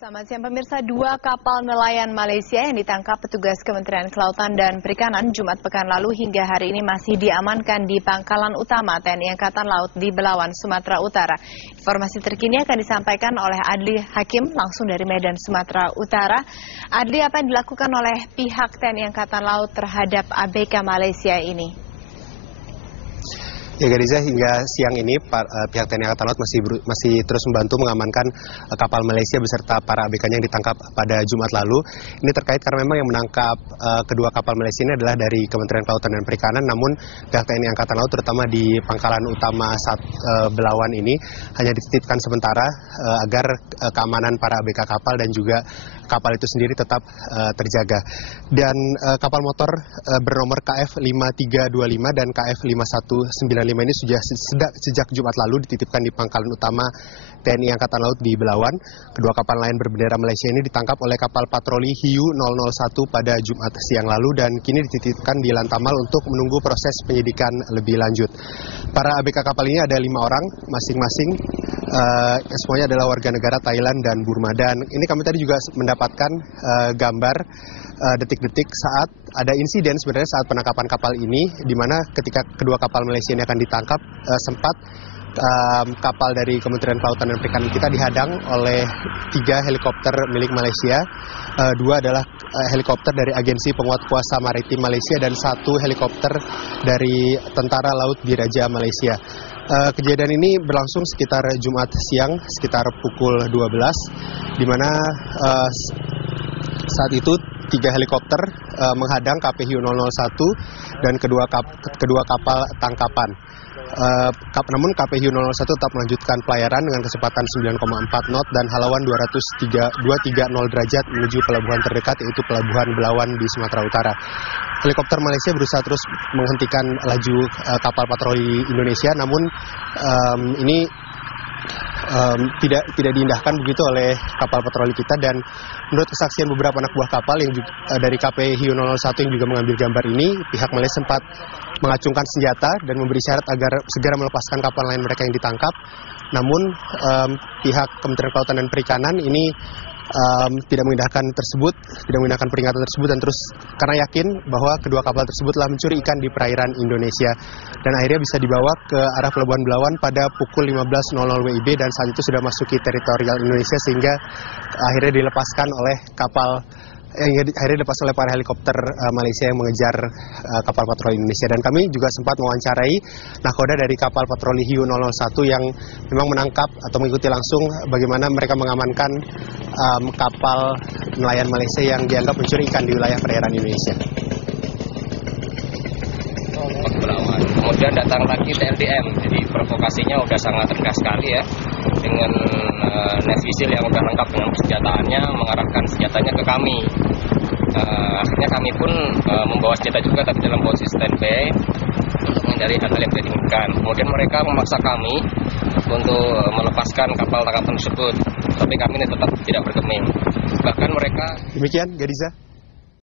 Selamat siang pemirsa, dua kapal nelayan Malaysia yang ditangkap petugas Kementerian Kelautan dan Perikanan Jumat pekan lalu hingga hari ini masih diamankan di pangkalan utama TNI Angkatan Laut di Belawan, Sumatera Utara. Informasi terkini akan disampaikan oleh Adli Hakim langsung dari Medan, Sumatera Utara. Adli, apa yang dilakukan oleh pihak TNI Angkatan Laut terhadap ABK Malaysia ini? Ya Gadiza, hingga siang ini pihak TNI Angkatan Laut masih terus membantu mengamankan kapal Malaysia beserta para ABK-nya yang ditangkap pada Jumat lalu. Ini terkait karena memang yang menangkap kedua kapal Malaysia ini adalah dari Kementerian Kelautan dan Perikanan, namun pihak TNI Angkatan Laut terutama di pangkalan utama Belawan ini hanya dititipkan sementara agar keamanan para ABK kapal dan juga kapal itu sendiri tetap terjaga. Dan kapal motor bernomor KF 5325 dan KF 5195 ini sudah sejak Jumat lalu dititipkan di pangkalan utama TNI Angkatan Laut di Belawan. Kedua kapal nelayan berbendera Malaysia ini ditangkap oleh kapal patroli Hiu 001 pada Jumat siang lalu dan kini dititipkan di Lantamal untuk menunggu proses penyidikan lebih lanjut. Para ABK kapal ini ada 5 orang masing-masing. Semuanya adalah warga negara Thailand dan Burma. Dan ini kami tadi juga mendapatkan gambar detik-detik saat ada insiden sebenarnya saat penangkapan kapal ini, di mana ketika kedua kapal Malaysia ini akan ditangkap sempat kapal dari Kementerian Kelautan dan Perikanan kita dihadang oleh 3 helikopter milik Malaysia. 2 adalah helikopter dari Agensi Penguat Kuasa Maritim Malaysia dan 1 helikopter dari Tentara Laut Diraja Malaysia. Kejadian ini berlangsung sekitar Jumat siang, sekitar pukul 12, di mana saat itu 3 helikopter menghadang KP Hiu 001 dan kedua kapal tangkapan. Namun KP Hiu 01 tetap melanjutkan pelayaran dengan kecepatan 9,4 knot dan halauan 230 derajat menuju pelabuhan terdekat, yaitu Pelabuhan Belawan di Sumatera Utara. Helikopter Malaysia berusaha terus menghentikan laju kapal patroli Indonesia, namun ini tidak diindahkan begitu oleh kapal patroli kita. Dan menurut kesaksian beberapa anak buah kapal yang juga, dari KP Hiu 01 yang juga mengambil gambar ini, pihak Malaysia sempat mengacungkan senjata dan memberi syarat agar segera melepaskan kapal lain mereka yang ditangkap. Namun pihak Kementerian Kelautan dan Perikanan ini tidak mengindahkan peringatan tersebut dan terus karena yakin bahwa kedua kapal tersebut telah mencuri ikan di perairan Indonesia dan akhirnya bisa dibawa ke arah Pelabuhan Belawan pada pukul 15.00 WIB dan saat itu sudah masuki teritorial Indonesia sehingga akhirnya dilepaskan oleh para helikopter Malaysia yang mengejar kapal patroli Indonesia. Dan kami juga sempat mewawancarai nahkoda dari kapal patroli Hiu 001 yang memang menangkap atau mengikuti langsung bagaimana mereka mengamankan kapal nelayan Malaysia yang dianggap mencuri ikan di wilayah perairan Indonesia. Kemudian datang lagi TLDM, jadi provokasinya udah sangat tegas sekali ya, dengan Navy yang udah lengkap dengan senjataannya, mengarahkan senjatanya ke kami. Akhirnya kami pun membawa senjata juga, tapi dalam posisi standby untuk menghindari hal-hal yang tidak diinginkan. Kemudian mereka memaksa kami untuk melepaskan kapal tangkapan tersebut, tapi kami tetap tidak bergeming. Bahkan mereka... Demikian, Gadiza.